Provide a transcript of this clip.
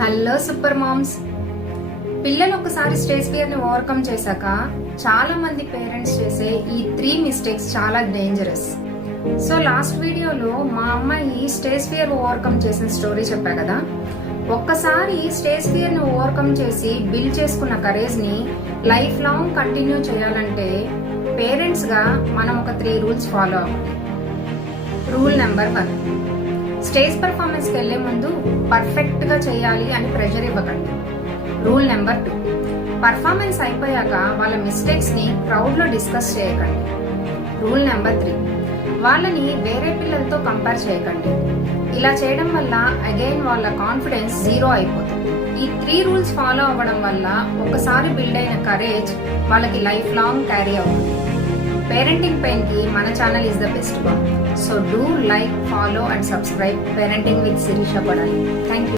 Hello super moms. పిల్లలు ఒకసారి stage fear ని ఓవర్కమ్ చేశాక చాలా మంది పేరెంట్స్ చేసే ఈ 3 మిస్టేక్స్ చాలా డేంజరస్. సో లాస్ట్ వీడియోలో మా అమ్మాయి స్టేజ్ ఫియర్ ఓవర్కమ్ చేసిన స్టోరీ చెప్పా కదా. ఒక్కసారి స్టేజ్ ఫియర్ ని ఓవర్కమ్ చేసి బిల్డ్ చేసుకున్న కరేజ్ ని లైఫ్ లాంగ్ కంటిన్యూ చేయాలంటే పేరెంట్స్ గా మనం ఒక 3 రూల్స్ ఫాలో అవ్వాలి. రూల్ నెంబర్ 1, స్టేజ్ పర్ఫార్మెన్స్ కి వెళ్లే ముందు పర్ఫెక్ట్ గా చేయాలి అని ప్రెషర్ ఇవ్వకండి. రూల్ నెంబర్ 2, పర్ఫార్మెన్స్ అయిపోయాక వాళ్ళ మిస్టేక్స్ ని క్రౌడ్ లో డిస్కస్ చేయకండి. రూల్ నెంబర్ 3, వాళ్ళని వేరే పిల్లలతో కంపేర్ చేయకండి. ఇలా చేయడం వల్ల అగైన్ వాళ్ళ కాన్ఫిడెన్స్ జీరో అయిపోతుంది. ఈ 3 రూల్స్ ఫాలో అవ్వడం వల్ల ఒకసారి బిల్డ్ అయిన కరేజ్ వాళ్ళకి లైఫ్ లాంగ్ క్యారీ అవుతుంది. పేరెంటింగ్ పెయిన్ కి మన channel is the best one. So do like, follow and subscribe Parenting with Sirisha Padali. Thank you.